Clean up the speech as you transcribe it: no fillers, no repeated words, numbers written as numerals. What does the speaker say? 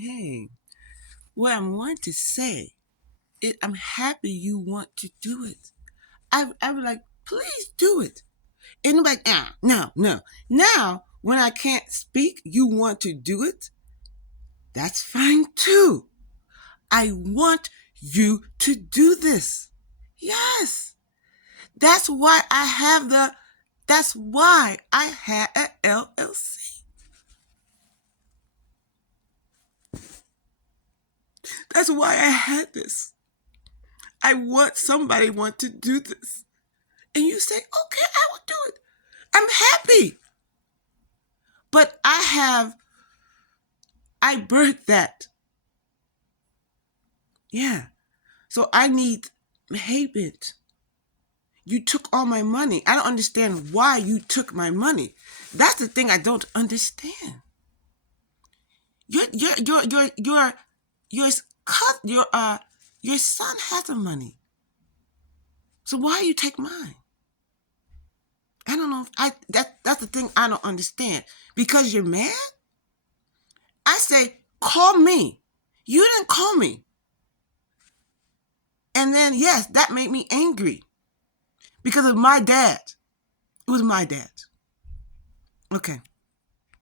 Hey, what I'm wanting to say is I'm happy you want to do it. I was like, please do it. And I'm like, no, no. Now, when I can't speak, you want to do it? That's fine too. I want you to do this. Yes. That's why I have an LLC. That's why I had this. I want somebody want to do this. And you say, okay, I will do it. I'm happy. But I birthed that. Yeah. So I need payment. You took all my money. I don't understand why you took my money. That's the thing I don't understand. Your son has the money. So why you take mine? I don't know. That's the thing I don't understand. Because you're mad? I say, call me. You didn't call me. And then, yes, that made me angry. Because of my dad. It was my dad. Okay.